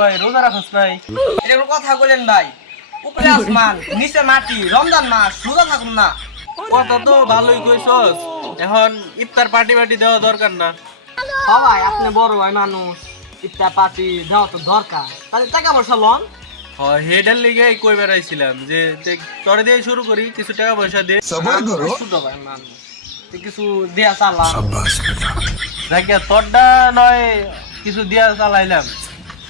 ভাই? রোজা এরকম কথা বলেন ভাই। উপরে আসমান নিচে মাটি রমজান মাস রোজা থাকুন না। তো ভালোই কইছস। এখন ইফতার পার্টি পার্টি দেওয়া দরকার না। ভাই আপনি বড় ভাই মানুষ ইফতার পার্টি দেওয়া তো দরকার। তাহলে টাকা পয়সা লন। হেডের লিগে কই বেড়াইছিলাম যে তোরে দিয়ে শুরু করি কিছু টাকা পয়সা দে সবার ভাই মানুষ কিছু দিয়া চালা তোরটা নয় কিছু দিয়া চালাইলাম।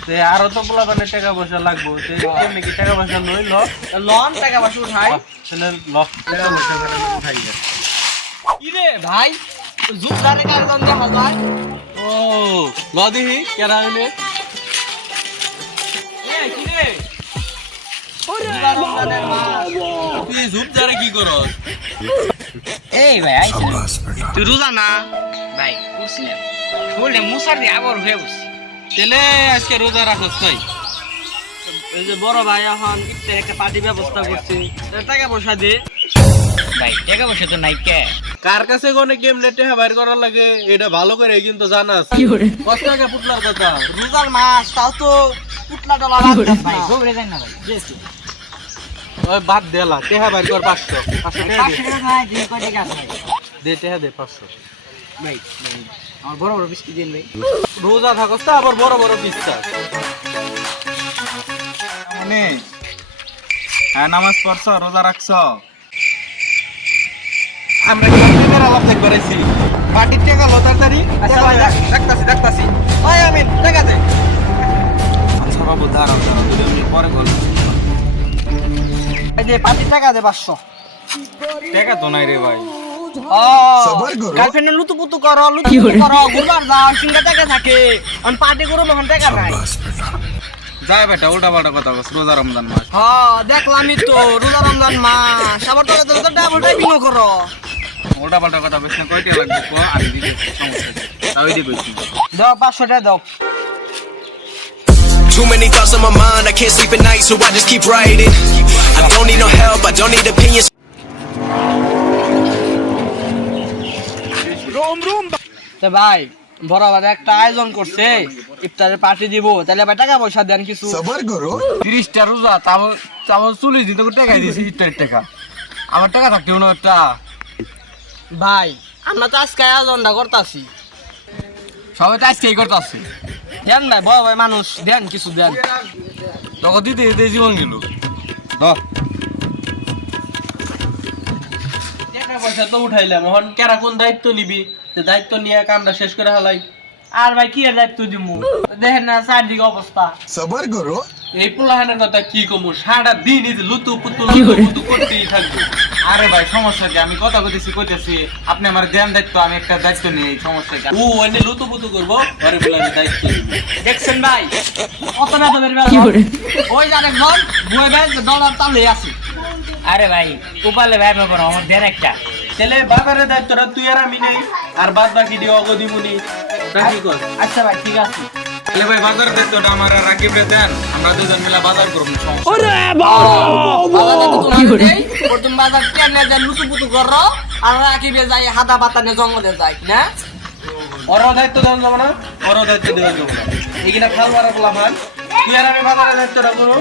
তে আরও তো পোলা মানে টাকা পয়সা লাগবো। তে কেমনে কি টাকা পয়সা লই ল। লন টাকা পয়সা উঠাই। তাহলে ল। টাকা পয়সা করে উঠাই যা। কিরে ভাই জুতারে কারণ দেখা যায় ও ল দিহি কেনা হইলে? এ কিরে রমজানের মাস। তুই ঝুপ যারে কি করস? এই ভাই আইসা তুই রোজা না? ভাই করছিলাম। বলে মুসার দিয়ে আবার হয়ে বসছি। তেলে আজকে রোজা রাখস নাই এই যে বড় ভাই এখন ইফতার একটা পার্টি ব্যবস্থা করছে। টাকা পয়সা দে। ভাই টাকা পয়সা তো নাই কে? কার কাছে কোনে কেমনে টেহা বাইর করার লাগে এটা ভালো করে কিন্তু জানাস কত টাকা পুতলার কথা? রোজার মাস তাও তো পুটলা ডলা ভাই যাই না ভাই। বেশি ওই বাদ দেলা টেহা বাইর কর পাঁচশো। পাঁচশো টাকা দে। ভাই দে টেহা দে পাঁচশো। ভাই ভাই, আমার বড় বড় পিস দিন ভাই। রোজা থাকস তো আবার বড় বড় পিস মানে হ্যাঁ নামাজ পড়ছ রোজা রাখছ? আমরা কি আপনাদের আলাপ দেখবার পার্টির টাকা দেখতাছি দেখতাছি আচ্ছা, ভাই আমি দেখা আছে আচ্ছা বাবু দাঁড়াও দাঁড়াও পরে বল। এই যে পার্টির টাকা দে 500 টাকা তো নাই রে ভাই। গার্লফ্রেন্ডে লুতু পুতু করো লুতু পুতু করো ঘুরবার যাও সিঙ্গা টাকা থাকে। অন পার্টি করো তখন টাকা নাই। যাই বেটা। উল্টা পাল্টা কথা বলছ রোজা রমজান মাস। হ্যাঁ দেখলামই তো রোজা রমজান মাস। আবার তোরা তোরা তো ডাবল টাইপিং করো। উল্টা পাল্টা কথা বলছ না কয়টা লাগবে? কো আমি দিকে সমস্যা। তাও এদিকে কইছি দাও পাঁচশো টাকা দাও। Too many thoughts on my mind, I can't sleep at night, so I just keep writing. I don't need no help, I don't need opinions. তো ভাই বড় বাজার একটা আয়োজন করছে ইফতারের পার্টি দিব। তাহলে ভাই টাকা পয়সা দেন কিছু। সবার করো তিরিশটা রোজা তামল তামল চল্লিশ দিন তোকে টাকা দিয়েছি ইফতারের টাকা। আমার টাকা থাকতে কোনো একটা। ভাই আমরা তো আজকে আয়োজনটা করতাছি। সবাই তো আজকেই করতেছি। দেন ভাই বড় ভাই মানুষ দেন কিছু দেন। তোকে দিতে দিতে জীবন গেল। টাকা পয়সা তো উঠাইলাম এখন কেরা কোন দায়িত্ব নিবি? দায়িত্ব নিয়ে কামটা শেষ করে হালাই। আর ভাই কি দায়িত্ব দিব দেখেন না চারদিকে অবস্থা। সবার করো এই পোলাহানের কথা কি কমু? সারা দিন লুতু পুতু লুতু করতেই থাকবে। আরে ভাই সমস্যা কি? আমি কথা কইতেছি কইতেছি আপনি আমার দেন দায়িত্ব আমি একটা দায়িত্ব নিয়ে সমস্যা কি? ও এনে লুতু পুতু করব ঘরে পোলাহানের দায়িত্ব দেখছেন ভাই? কত না তোদের ওই জানে মন বুয়ে ভাই ডলার তালে আছে। আরে ভাই উপালে ভাই ব্যাপার আমার দেন একটা। ছেলে বাবারের দায়িত্বটা তুই আর আমি নেই। আর বাদ বাকি দিয়ে অগদিমুনি কি কর? আচ্ছা ভাই ঠিক আছে। তাহলে ভাই বাজারের দায়িত্বটা আমার রাকিব রে দেন আমরা দুজন মিলে বাজার করব সমস্যা প্রথম বাজার কেনে যায় লুতু পুতু আর রাখিবে যাই হাদা পাতা নিয়ে জঙ্গলে যায় না? ওরাও দায়িত্ব দেওয়া যাবে না? ওরাও দায়িত্ব দেওয়া যাবে না এখানে খাল মারা বলা তুই আর আমি বাজারের দায়িত্বটা করো।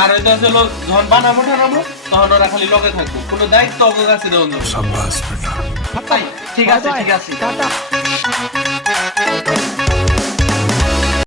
আর হয়তো হচ্ছে লোক যখন বানাবো টানাবো তখন ওরা খালি লগে থাকব। কোনো দায়িত্ব অবকাশে দেওয়া যাবে। ঠিক আছে ঠিক আছে।